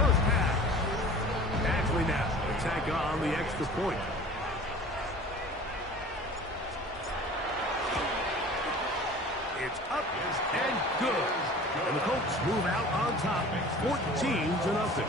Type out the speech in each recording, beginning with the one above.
first half. Actually now, attack on the extra point. It's up and good. And the Colts move out on top, 14-0.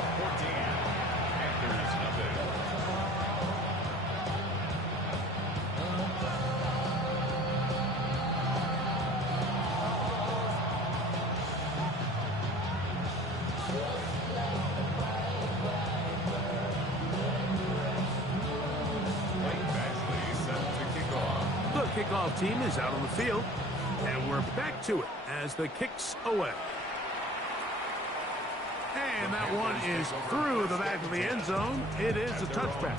The kickoff team is out on the field. And we're back to it as the kick's away. And that one is through the back of the end zone. It is a touchback.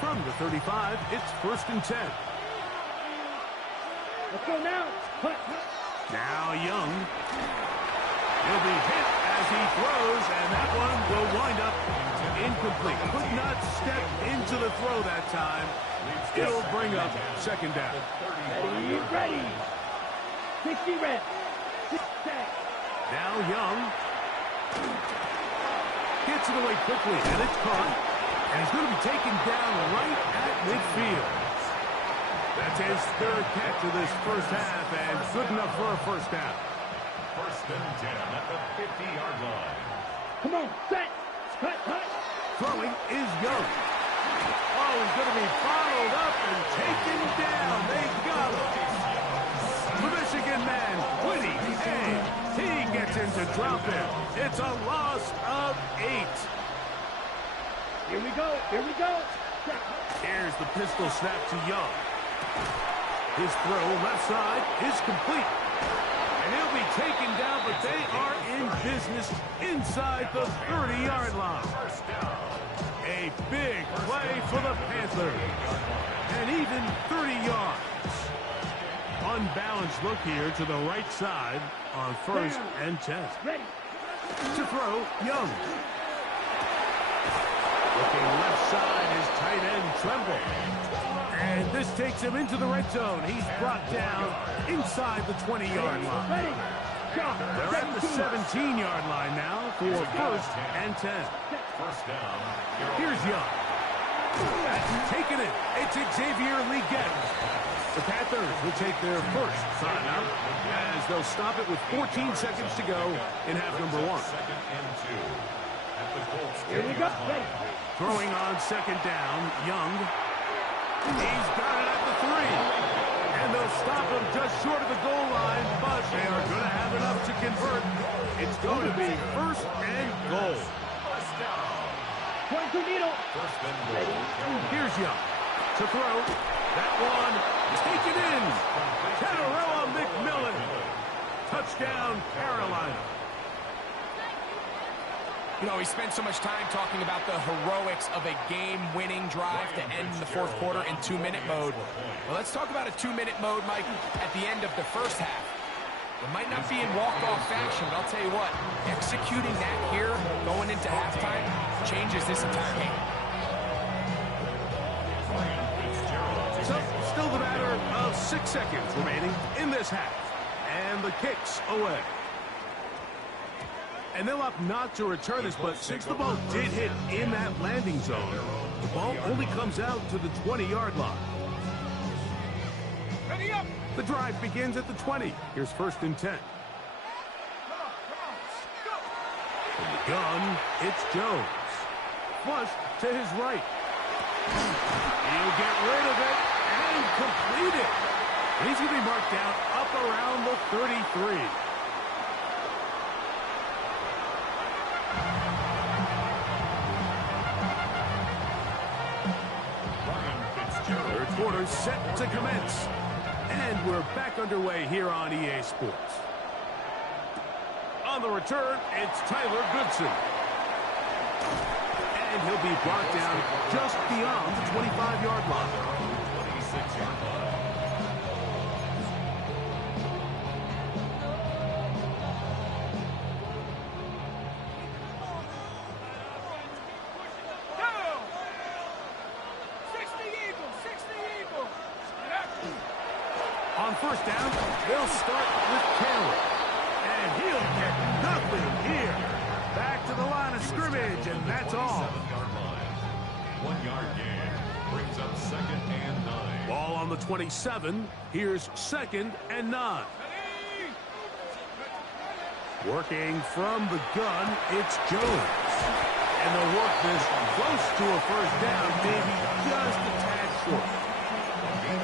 From the 35, it's 1st and 10. Let's go now. Now Young. He'll be hit as he throws, and that one will wind up incomplete. Could not step into the throw that time. It'll bring up 2nd down. Ready. 60 red. Now Young gets it away quickly, and it's caught. And he's going to be taken down right at midfield. That's his 3rd catch of this first half, and good enough for a 1st down. 1st and 10 at the 50-yard line. Come on, set. Cut. Throwing is Young. Oh, he's going to be followed up and taken down. They got him. The Michigan man, Quiddy, and he gets into dropping. It's a loss of 8. Here we go. Here's the pistol snap to Young. His throw left side is complete. And he'll be taken down, but they are in business inside the 30-yard line. A big play for the Panthers. And even 30 yards. Unbalanced look here to the right side on 1st and 10. Ready. To throw, Young. Looking left side, his tight end Tremble. And this takes him into the red zone. He's brought down inside the 20-yard line. Ready. They're at the 17-yard line now for 1st and 10. 1st down. Here's Young. That's taken it. It's Xavier Legette. The Panthers will take their 1st timeout as they'll stop it with 14 seconds to go in half number 1. 2nd and 2. At the Colts. Here we go. Ready. Throwing on 2nd down, Young. He's got it at the 3. And they'll stop him just short of the goal line, but they are going to have enough to convert. It's going to be 1st and goal. 22 needle. 1st and goal. Here's Young to throw. That one taken in. Catarella McMillan. Touchdown, Carolina. You know, we spent so much time talking about the heroics of a game-winning drive to end the 4th quarter in 2-minute mode. Well, let's talk about a 2-minute mode, Mike, at the end of the 1st half. It might not be in walk-off fashion, but I'll tell you what, executing that here, going into halftime, changes this entire game. So, still the matter of 6 seconds remaining in this half. And the kick's away. And they'll opt not to return this, but since the ball did hit in that landing zone, the ball only comes out to the 20-yard line. Ready up. The drive begins at the 20. Here's 1st and 10. From the gun, it's Jones. Flush to his right. He'll get rid of it and complete it. And he's going to be marked down up around the 33. Third quarter set to commence. And we're back underway here on EA Sports. On the return, it's Tyler Goodson. And he'll be brought down just beyond the 25-yard line. 26-yard line. On 1st down, they'll start with Cameron. And he'll get all. 27-yard line. 1 yard gain. Brings up 2nd and 9. Ball on the 27. Here's 2nd and 9. Working from the gun, it's Jones. And they'll work this close to a first down, maybe just a tad short.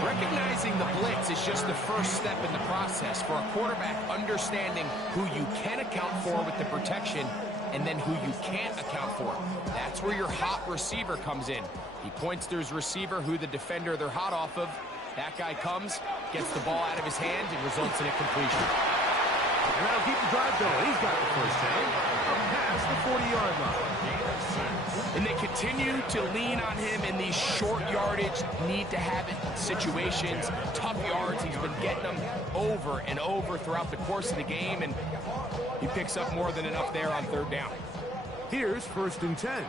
Recognizing the blitz is just the first step in the process for a quarterback understanding who you can account for with the protection and then who you can't account for. That's where your hot receiver comes in. He points to his receiver, who the defender they're hot off of. That guy comes, gets the ball out of his hand, and results in a completion. And that'll keep the drive going. He's got the first down up past the 40-yard line. And they continue to lean on him in these short yardage, need-to-have-it situations, tough yards. He's been getting them over and over throughout the course of the game, and he picks up more than enough there on 3rd down. Here's 1st and 10.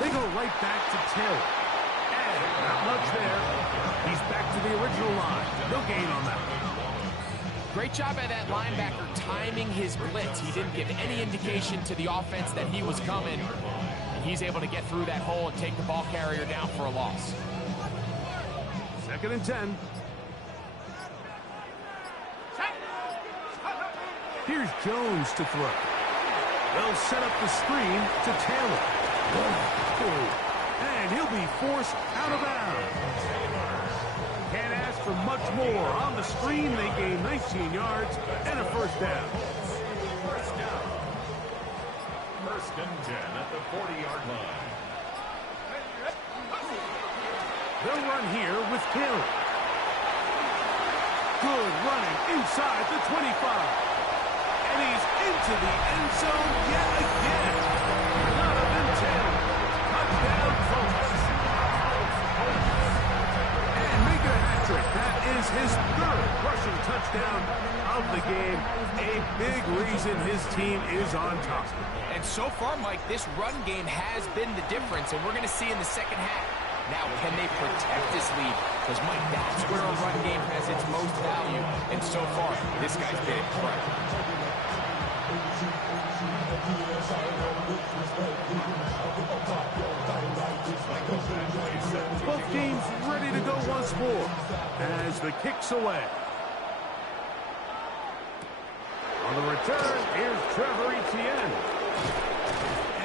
They go right back to Taylor. And not much there. He's back to the original line. No gain on that one. Great job by that linebacker timing his blitz. He didn't give any indication to the offense that he was coming. And he's able to get through that hole and take the ball carrier down for a loss. 2nd and 10. Here's Jones to throw. They'll set up the screen to Taylor. And he'll be forced out of bounds. Can't ask for much more. On the screen, they gain 19 yards and a first down. 1st and 10 at the 40-yard line. They'll run here with Taylor. Good running inside the 25. And he's into the end zone yet again. Donovan Taylor. Touchdown, Colts. And making a hat trick. That is his 3rd rushing touchdown of the game. A big reason his team is on top. And so far, Mike, this run game has been the difference, and we're going to see in the second half. Now, can they protect this lead? Because, Mike, that's where a run game has its most value. And so far, this guy's been incredible. Both teams ready to go once more as the kick's away. On the return, here's Trevor Etienne.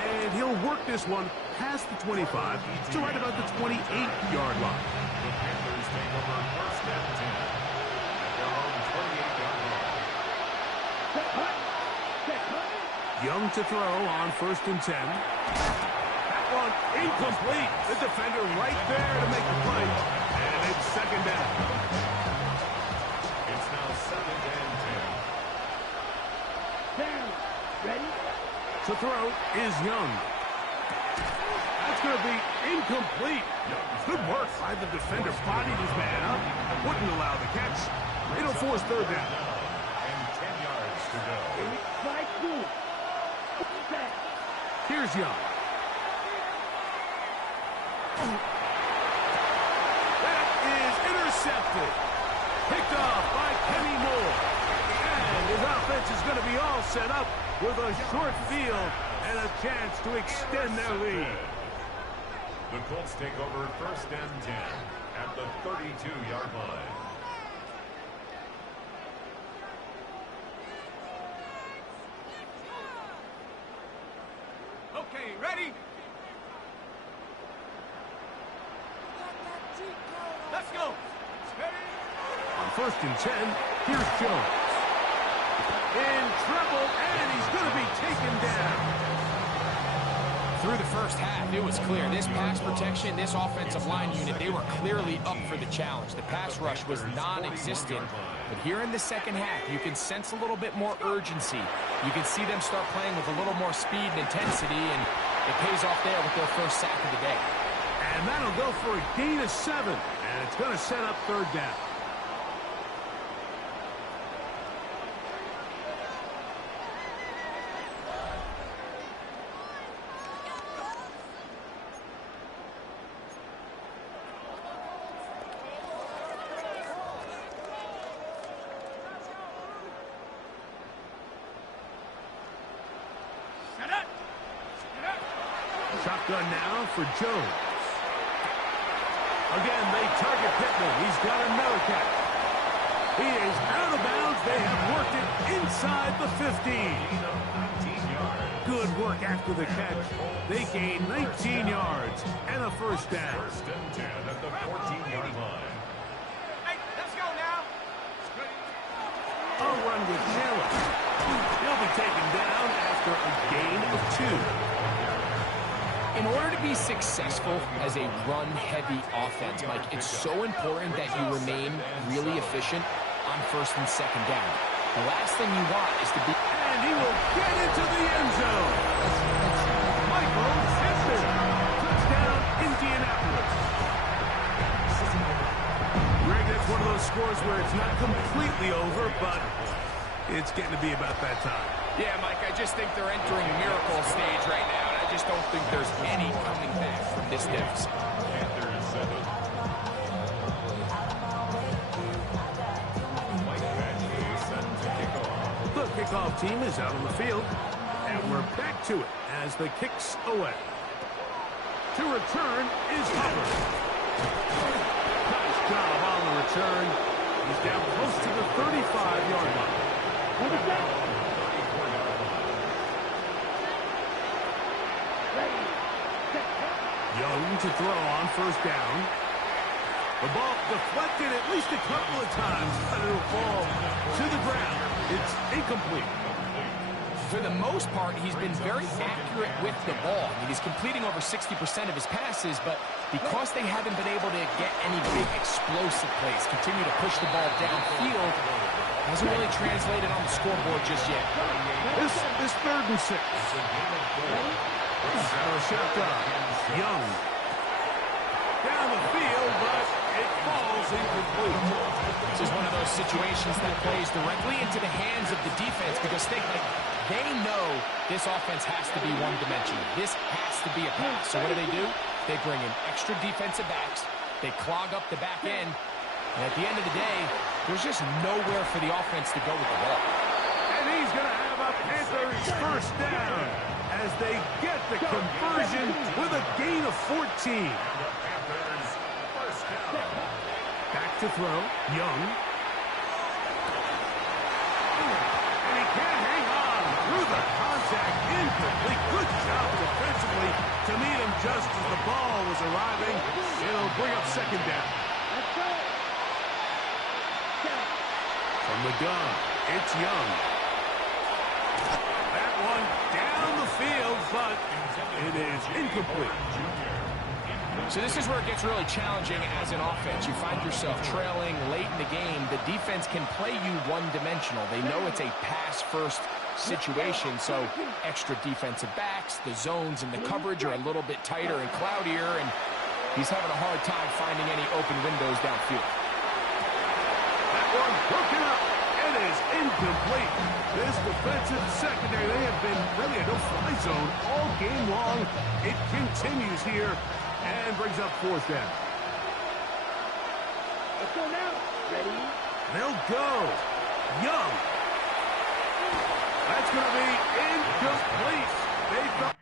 And he'll work this one past the 25 to right about the 28-yard line. The Panthers take over 1st and 10 at their own 28-yard line. Young to throw on 1st and 10. That one incomplete. The defender right there to make the play. And it's 2nd down. It's now 2nd and 10. Down. Ready? To throw is Young. That's going to be incomplete. Good work by the defender. Bodied his man up. Wouldn't allow the catch. It'll force 3rd down. And 10 yards to go. Strike 2. Set. Here's Young. That is intercepted. Picked off by Kenny Moore. And his offense is going to be all set up with a short field and a chance to extend their lead. The Colts take over 1st and 10 at the 32-yard line. Okay, ready? Let's go. On 1st and 10, here's Jones. In trouble, and he's going to be taken down. Through the first half, it was clear. This pass protection, this offensive line unit, they were clearly up for the challenge. The pass rush was non-existent. But here in the second half, you can sense a little bit more urgency. You can see them start playing with a little more speed and intensity, and it pays off there with their first sack of the day. And that'll go for a gain of 7. And it's going to set up 3rd down. Shotgun now for Jones. Again, they target Pittman. He's got another catch. He is out of bounds. They have worked it inside the 15. Good work after the catch. They gain 19 yards and a first down. First and 10 at the 14-yard line. Hey, let's go now. A run with Taylor. He'll be taken down after a gain of 2. In order to be successful as a run-heavy offense, Mike, it's so important that you remain really efficient on first and second down. The last thing you want is to be... And he will get into the end zone. Michael Pittman. Touchdown, Indianapolis. Greg, that's one of those scores where it's not completely over, but it's getting to be about that time. Yeah, Mike, I just think they're entering miracle stage right now, and I just don't think there's any coming back from this deficit. The kickoff team is out on the field, and we're back to it as the kick's away. To return is Hubbard. Nice job on the return. He's down close to the 35-yard line. Young to throw on first down. The ball deflected at least a couple of times, but it'll fall to the ground. It's incomplete. For the most part, he's been very accurate with the ball. I mean, he's completing over 60% of his passes, but because they haven't been able to get any big explosive plays, continue to push the ball downfield, hasn't really translated on the scoreboard just yet. This is 3rd and 6. Now a shotgun. Young. Down the field, but it falls incomplete. This is one of those situations that plays directly into the hands of the defense because they know this offense has to be one-dimensional. This has to be a pass. So what do? They bring in extra defensive backs. They clog up the back end. And at the end of the day, there's just nowhere for the offense to go with the ball. And he's going to have a Panthers first down as they get the conversion with a gain of 14. Back to throw. Young. And he can't hang on through the contact. Incomplete. Good job defensively to meet him just as the ball was arriving. It'll bring up second down. From the gun, it's Young. That one down the field, but it is incomplete. So this is where it gets really challenging as an offense. You find yourself trailing late in the game. The defense can play you one-dimensional. They know it's a pass-first situation, so extra defensive backs, the zones and the coverage are a little bit tighter and cloudier, and he's having a hard time finding any open windows downfield. That one broken up. It is incomplete. This defensive secondary, they have been really a no-fly zone all game long. It continues here and brings up 4th down. Let's go now. Ready? They'll go. Young. That's going to be incomplete. They thought